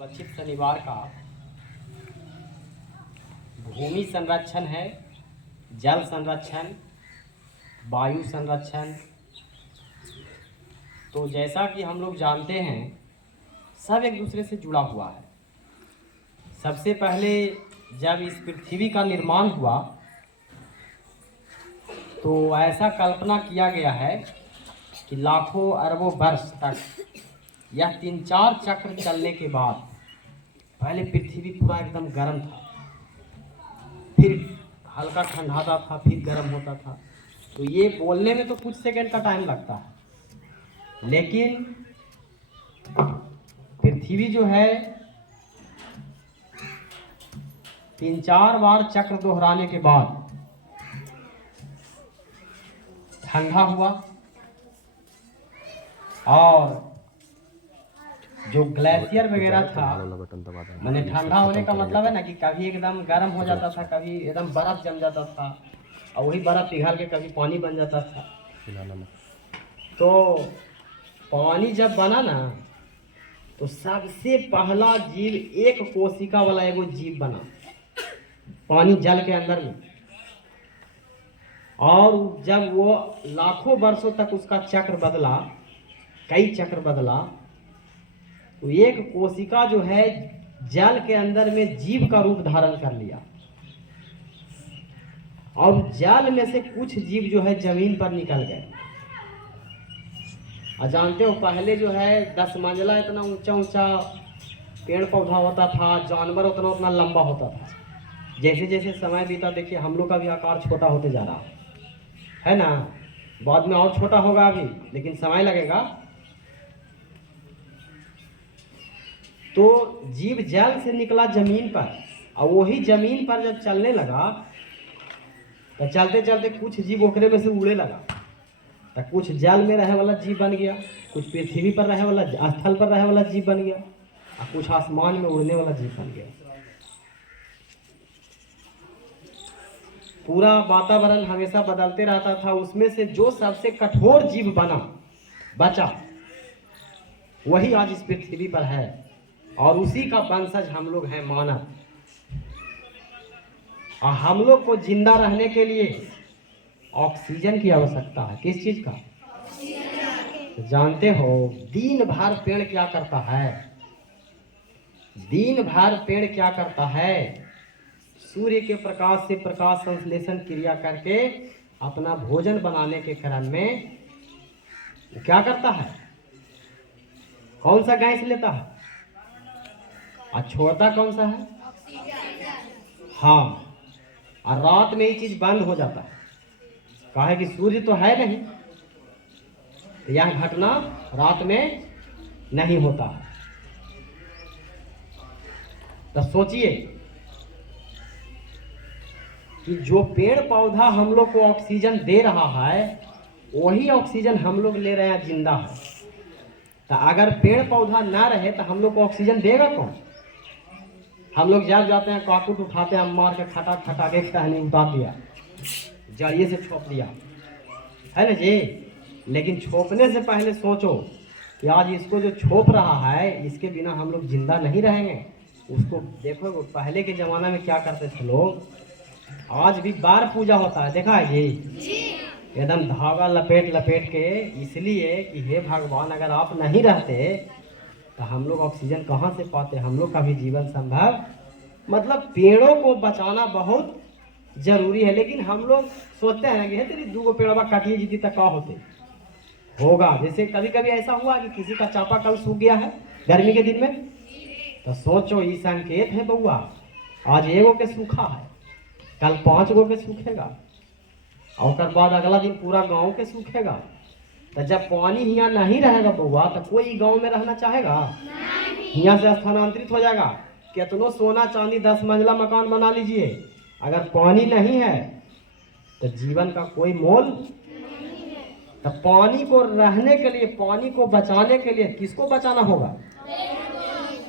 सुरक्षित शनिवार का भूमि संरक्षण है, जल संरक्षण, वायु संरक्षण। तो जैसा कि हम लोग जानते हैं, सब एक दूसरे से जुड़ा हुआ है। सबसे पहले जब इस पृथ्वी का निर्माण हुआ तो ऐसा कल्पना किया गया है कि लाखों अरबों वर्ष तक यह 3-4 चक्र चलने के बाद पहले पृथ्वी पूरा एकदम गर्म था, फिर हल्का ठंडाता था, फिर गर्म होता था। तो ये बोलने में तो कुछ सेकंड का टाइम लगता है, लेकिन पृथ्वी जो है 3-4 बार चक्र दोहराने के बाद ठंडा हुआ, और जो ग्लेशियर वगैरह था, मैंने ठंडा होने का मतलब है ना कि कभी एकदम गर्म हो जाता था, कभी एकदम बर्फ जम जाता था, और वही बर्फ पिघल के कभी पानी बन जाता था। तो पानी जब बना ना तो सबसे पहला जीव एक कोशिका वाला एगो जीव बना पानी जल के अंदर में। और जब वो लाखों वर्षों तक उसका चक्र बदला, कई चक्र बदला, तो एक कोशिका जो है जल के अंदर में जीव का रूप धारण कर लिया, और जल में से कुछ जीव जो है जमीन पर निकल गए। और जानते हो पहले जो है 10 मंजिला इतना ऊंचा ऊंचा पेड़ पौधा होता था, जानवर उतना उतना लंबा होता था। जैसे जैसे समय बीता, देखिए हम लोग का भी आकार छोटा होते जा रहा है ना। बाद में और छोटा होगा अभी, लेकिन समय लगेगा। तो जीव जल से निकला जमीन पर, और वही जमीन पर जब चलने लगा तो चलते चलते कुछ जीव ओकरे में से उड़े लगा। तो कुछ जल में रहे वाला जीव बन गया, कुछ पृथ्वी पर रहे वाला, स्थल पर रहे वाला जीव बन गया, और कुछ आसमान में उड़ने वाला जीव बन गया। पूरा वातावरण हमेशा बदलते रहता था। उसमें से जो सबसे कठोर जीव बचा, वही आज इस पृथ्वी पर है, और उसी का वंशज हम लोग हैं, मानव। और हम लोग को जिंदा रहने के लिए ऑक्सीजन की आवश्यकता है। किस चीज का? तो जानते हो दिन भर पेड़ क्या करता है? दिन भर पेड़ क्या करता है? सूर्य के प्रकाश से प्रकाश संश्लेषण क्रिया करके अपना भोजन बनाने के क्रम में क्या करता है? कौन सा गैस लेता है और छोड़ता कौन सा है? हाँ, और रात में ये चीज बंद हो जाता है। कहा कि सूर्य तो है नहीं, तो यह घटना रात में नहीं होता है। तो सोचिए कि जो पेड़ पौधा हम लोग को ऑक्सीजन दे रहा है, वही ऑक्सीजन हम लोग ले रहे हैं, जिंदा है। तो अगर पेड़ पौधा ना रहे तो हम लोग को ऑक्सीजन देगा कौन? हम लोग जब जाते हैं काकुट उठाते हैं, मार के खटा खटा के टहनी उतार दिया, जड़िए से छोप दिया, है ना जी। लेकिन छोपने से पहले सोचो कि आज इसको जो छोप रहा है, इसके बिना हम लोग जिंदा नहीं रहेंगे। उसको देखो, पहले के जमाना में क्या करते थे लोग। आज भी बार पूजा होता है, देखा है जी, एकदम धागा लपेट लपेट के, इसलिए कि हे भगवान, अगर आप नहीं रहते तो हम लोग ऑक्सीजन कहाँ से पाते? हम लोग का भी जीवन संभव, मतलब पेड़ों को बचाना बहुत जरूरी है। लेकिन हम लोग सोचते हैं कि तेरी 2 पेड़वा काटिए जीती तक का होते होगा। जैसे कभी कभी ऐसा हुआ कि किसी का चापाकल सूख गया है गर्मी के दिन में, तो सोचो ये संकेत है बउआ, आज 1 के सूखा है, कल 5 गो के सूखेगा, और बाद अगला दिन पूरा गांव के सूखेगा। तो जब पानी यहाँ नहीं रहेगा बउआ, तो कोई गांव में रहना चाहेगा? यहाँ से स्थानांतरित हो जाएगा। कितनो सोना चांदी 10 मंजिला मकान बना लीजिए, अगर पानी नहीं है तो जीवन का कोई मोल नहीं है। तो पानी को रहने के लिए, पानी को बचाने के लिए किसको बचाना होगा?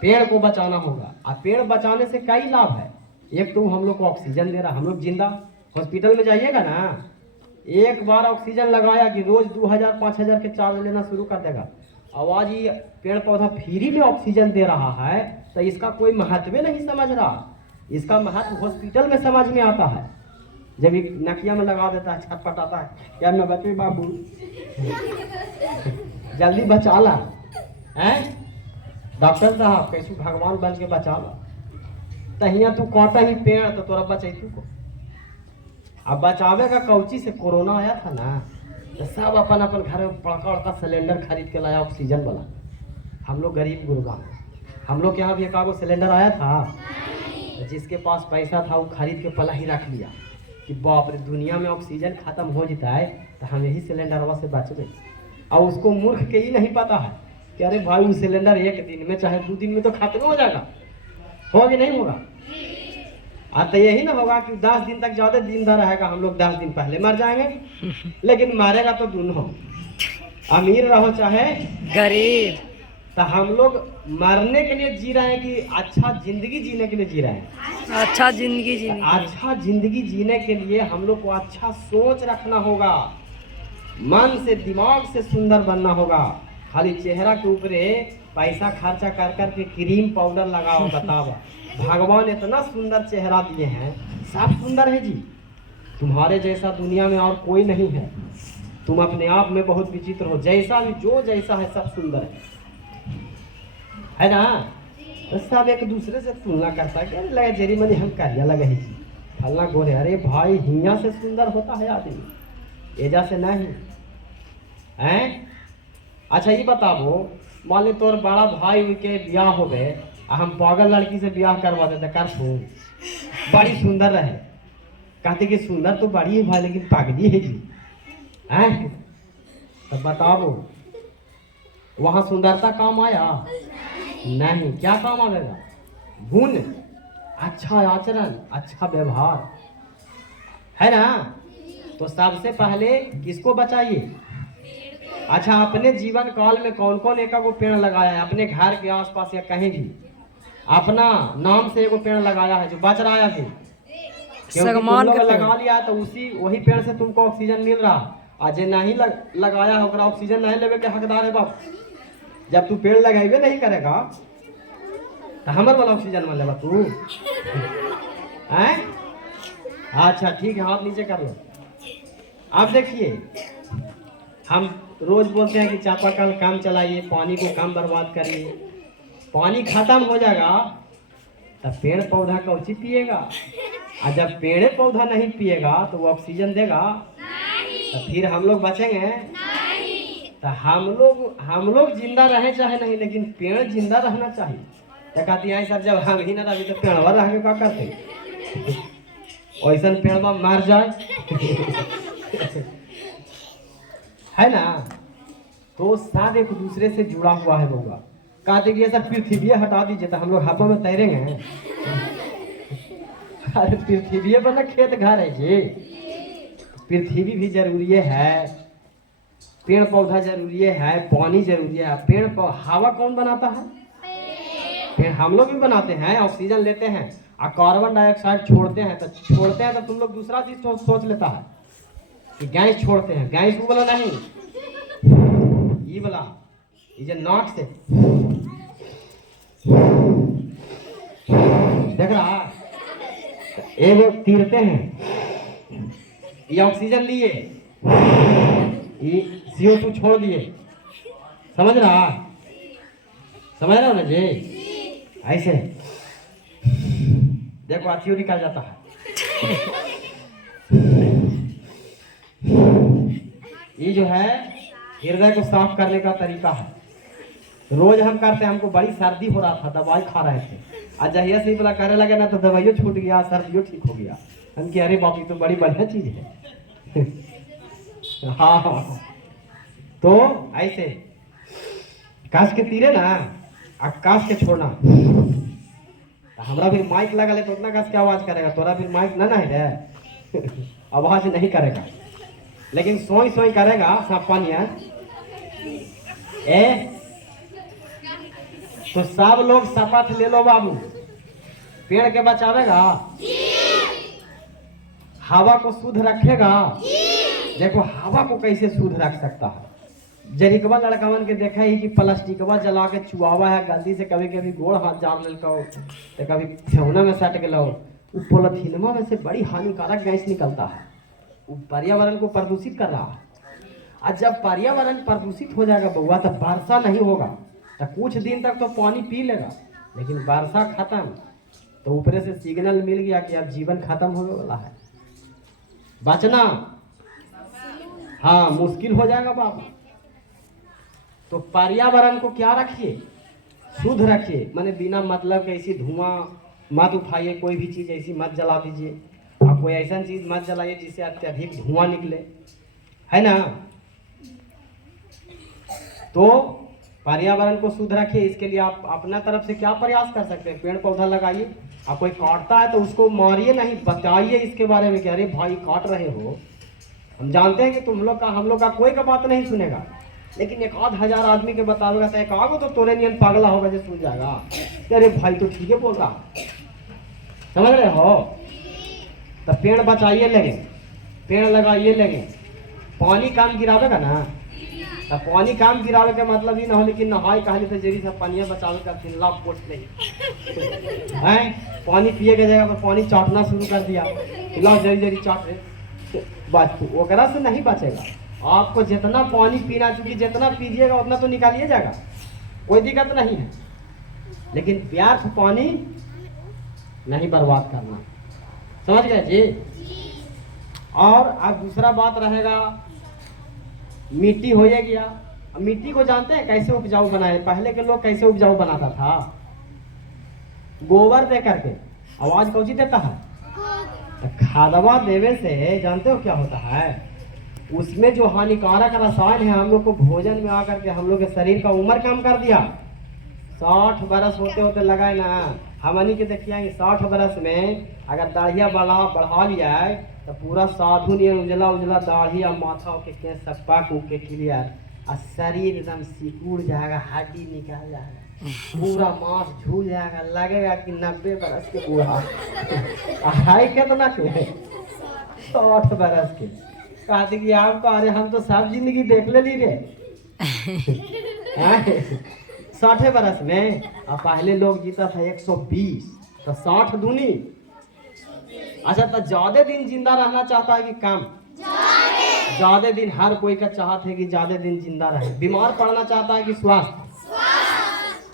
पेड़ को बचाना होगा। और पेड़ बचाने से कई लाभ है। एक तो हम लोग को ऑक्सीजन दे रहा, हम लोग जिंदा। हॉस्पिटल में जाइएगा ना, एक बार ऑक्सीजन लगाया कि रोज 2000-5000 के चार्ज लेना शुरू कर देगा। आवाज ये पेड़ पौधा फ्री में ऑक्सीजन दे रहा है तो इसका कोई महत्व नहीं समझ रहा। इसका महत्व हॉस्पिटल में समझ में आता है, जब एक नकिया में लगा देता है, छटपटाता है, क्या मैं बचे बाबू जल्दी बचा ला, हैं डॉक्टर साहब कैसे भगवान बन के बचा ला। तहिया तू काटा ही पेड़ तो तोरा बचैतू को। अब बचावे का कौची से कोरोना आया था ना, तो सब अपन अपन घर में बड़का बड़का सिलेंडर खरीद के लाया ऑक्सीजन वाला। हम लोग गरीब गुरबा, हम लोग के यहाँ भी एकागो सिलेंडर आया था, जिसके पास पैसा था वो खरीद के पला ही रख लिया कि बाप रे दुनिया में ऑक्सीजन खत्म हो जाता है तो हम यही सिलेंडरवा से बच गए। और उसको मूर्ख के ही नहीं पता है कि अरे भाई वो सिलेंडर एक दिन में चाहे 2 दिन में तो खत्म हो जाएगा, होगा कि नहीं होगा। तो यही ना होगा कि 10 दिन तक ज़्यादा जिंदा रहेगा, हम लोग 10 दिन पहले मर जाएंगे, लेकिन मारेगा तो दोनों, अमीर रहो चाहे गरीब। तो हम लोग मरने के लिए जी रहे हैं कि अच्छा जिंदगी जीने के लिए जी रहे हैं। अच्छा जिंदगी जीने अच्छा जिंदगी जीने के लिए हम लोग को अच्छा सोच रखना होगा, मन से दिमाग से सुंदर बनना होगा। खाली चेहरा के ऊपर पैसा खर्चा कर कर के क्रीम पाउडर लगाओ, बताओ भगवान इतना सुंदर चेहरा दिए हैं, सब सुंदर है जी, तुम्हारे जैसा दुनिया में और कोई नहीं है। तुम अपने आप में बहुत विचित्र हो, जैसा भी जो जैसा है सब सुंदर है ना। तो सब एक दूसरे से तुलना करता है, अरे लगे जरी मनी हम करिया लगे ही जी, फलना गोरे, अरे भाई हिया से सुंदर होता है आदमी, एजा से नहीं हैं। अच्छा ये बताओ, मान ली तोर बड़ा भाई के ब्याह हो गए, हम पागल लड़की से ब्याह करवा देते, कर सुन बड़ी सुंदर रहे, कहते कि सुंदर तो बड़ी है भाई लेकिन पागली है जी, हैं तो बताओ वहाँ सुंदरता काम आया नहीं, क्या काम आएगा, गुण, अच्छा आचरण, अच्छा व्यवहार, है ना। तो सबसे पहले किसको बचाइए। अच्छा अपने जीवन काल में कौन कौन एक को पेड़ लगाया है, अपने घर के आसपास या कहीं भी अपना नाम से एगो पेड़ लगाया है जो बच रहा है अभी, क्योंकि तुम लोग लगा लिया है तो उसी वही पेड़ से तुमको ऑक्सीजन मिल रहा। और जो नहीं लगाया है ओकरा ऑक्सीजन नहीं लेवे के हकदार है बाप। जब तू पेड़ लगाइबे नहीं करेगा तो हमारे वाला ऑक्सीजन में लेवा तू, हैं। अच्छा ठीक है, हाथ नीचे कर लो। अब देखिए हम रोज बोलते हैं कि चापाकल कम चलाइए, पानी को कम बर्बाद करिए, पानी खत्म हो जाएगा तब पेड़ पौधा कौची पिएगा। और जब पेड़ पौधा नहीं पिएगा तो वो ऑक्सीजन देगा तो फिर हम लोग बचेंगे तो हम लोग जिंदा रहे चाहे नहीं, लेकिन पेड़ जिंदा रहना चाहिए। तो कहती है सर जब हम ही ना रही तो पेड़वा रह के क्या करते, वैसा पेड़वा मर जाए है ना। तो सब एक दूसरे से जुड़ा हुआ है बउआ। कहते कि सर पृथ्वी हटा दीजिए तो हम लोग हाथों में तैरेंगे। अरे पृथ्वी पर ना खेत घर है जी, पृथ्वी भी जरूरी है, पेड़ पौधा जरूरी है, पानी जरूरी है। पेड़ हवा कौन बनाता है, पेड़ हम लोग भी बनाते हैं, ऑक्सीजन लेते हैं और कार्बन डाइऑक्साइड छोड़ते हैं तो तुम लोग दूसरा चीज सोच लेता है कि गैस छोड़ते हैं। गैस वो वाला नहीं, ये वाला, ये नाक से देख रहा एगो तीरते हैं, ये ऑक्सीजन लिए, ये CO2 छोड़ दिए, समझ रहा हो ना जी। ऐसे देखो अथियो निकल जाता है। ये जो है हृदय को साफ करने का तरीका है, रोज हम करते हैं। हमको बड़ी सर्दी हो रहा था, दवाई खा रहे थे, आज जहिया से बोला करे लगे ना तो दवाइयों छूट गया, सर्दियों ठीक हो गया। हम कि अरे बाप तो बड़ी बढ़िया चीज है। हाँ तो ऐसे काश के तीरे ना काश के छोड़ना। हमारा फिर माइक लगा ले तो उतना काश की आवाज करेगा, तोरा फिर माइक ना है आवाज नहीं करेगा, लेकिन सोई सोई करेगा सब पानिया। तो सब लोग शपथ ले लो बाबू, पेड़ के बचावेगा, हवा को शुद्ध रखेगा। देखो हवा को कैसे शुद्ध रख सकता है, जरिकवा लड़कवन के देखा ही कि प्लास्टिकवा जला के चुआवा है, गलती से कभी कभी गोड़ हाथ जाम लेलको तो कभी ठेहुना में सट गलो। वो पोलिथीनमा में से बड़ी हानिकारक गैस निकलता है, वो पर्यावरण को प्रदूषित कर रहा है। और जब पर्यावरण प्रदूषित हो जाएगा बउआ तो वर्षा नहीं होगा, तो कुछ दिन तक तो पानी पी लेगा, लेकिन वर्षा खत्म तो ऊपर से सिग्नल मिल गया कि अब जीवन खत्म होने वाला है, बचना हाँ मुश्किल हो जाएगा बाबा। तो पर्यावरण को क्या रखिए, शुद्ध रखिए, माने बिना मतलब के ऐसी धुआं मत उठाइए, कोई भी चीज़ ऐसी मत जला दीजिए, और कोई ऐसा चीज़ मत जलाइए जिससे अत्यधिक धुआं निकले, है ना। तो पर्यावरण को शुद्ध रखिए, इसके लिए आप अपना तरफ से क्या प्रयास कर सकते हैं, पेड़ पौधा लगाइए। और कोई काटता है तो उसको मारिए नहीं, बताइए इसके बारे में कि अरे भाई काट रहे हो, हम जानते हैं कि हम लोग का कोई का बात नहीं सुनेगा, लेकिन 1,000 आदमी के बताओगे तो एक आगो तो तोरे नियन पागला होगा जो सुन जाएगा, अरे भाई तो ठीक है बोल रहा, समझ रहे हो। तो पेड़ बचाइए लगे, पेड़ लगाइए लगे, पानी काम गिरावेगा ना, तो पानी काम गिरावे का मतलब ये ना हो लेकिन नहाए कहले तो जरी सब पानिया बचावे का फिर लाभ पोस्ट नहीं हैं, पानी पिए के जगह पर पानी चाटना शुरू कर दिया, ला जरी जरी चाट रहे, बात वगैरह से नहीं बचेगा। आपको जितना पानी पीना, चूंकि जितना पीजिएगा उतना तो निकालिए जाएगा, कोई दिक्कत नहीं है, लेकिन व्यर्थ पानी नहीं बर्बाद करना, समझ गए जी। और अब दूसरा बात रहेगा, मिट्टी हो गया। अब मिट्टी को जानते हैं कैसे उपजाऊ बनाए, पहले के लोग कैसे उपजाऊ बनाता था, गोबर दे करके। आवाज कौन सी देता है, तो खादवा देवे से जानते हो क्या होता है, उसमें जो हानिकारक रसायन है हम लोग को भोजन में आकर के हम लोग के शरीर का उम्र कम कर दिया। 60 बरस होते होते लगाए ना, हमनी के देखिए 60 बरस में अगर दाढ़िया बढ़ा लिया है तो पूरा साधु नियन उजला उजला दाढ़ी और माथा के सप्पा के क्लियर, और शरीर एकदम सिकुड़ जाएगा, हड्डी निकल जाएगा, पूरा मांस झूल जाएगा, लगेगा कि 90 बरस के बूढ़ा है कितना के 60 बरस के। कहते कि आपका अरे हम तो सब जिंदगी देख ले ली रे 60 बरस में, और पहले लोग जीता था 120, तो 60 दूनी। अच्छा तो ज्यादा दिन जिंदा रहना चाहता है कि कम, ज्यादा दिन, हर कोई का चाहत है कि ज्यादा दिन जिंदा रहे। बीमार पड़ना चाहता है कि स्वास्थ्य,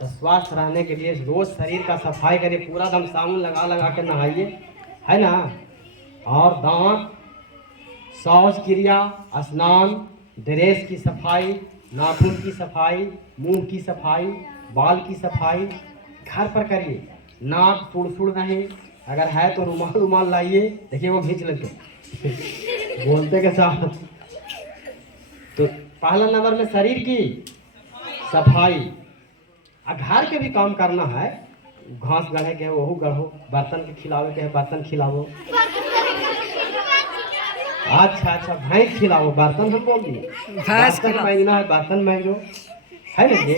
तो स्वास्थ्य रहने के लिए रोज शरीर का सफाई करिए, पूरा दम साबुन लगा लगा के नहाइए, है ना। और दांत, शौच क्रिया, स्नान, ड्रेस की सफाई, नाखून की सफाई, मुंह की सफाई, बाल की सफाई घर पर करिए। नाक सुड़ रहे, अगर है तो रुमाल लाइए, देखिए वो खींच लेते बोलते के साथ। तो पहला नंबर में शरीर की सफाई, और घर के भी काम करना है, घास गढ़े के वो गढ़ो, बर्तन के खिलावे के है बर्तन खिलाओ, अच्छा भैंस खिलाओ, बर्तन हम बोल दिए, बर्तन मांगना है बर्तन मांगो, है ना जी।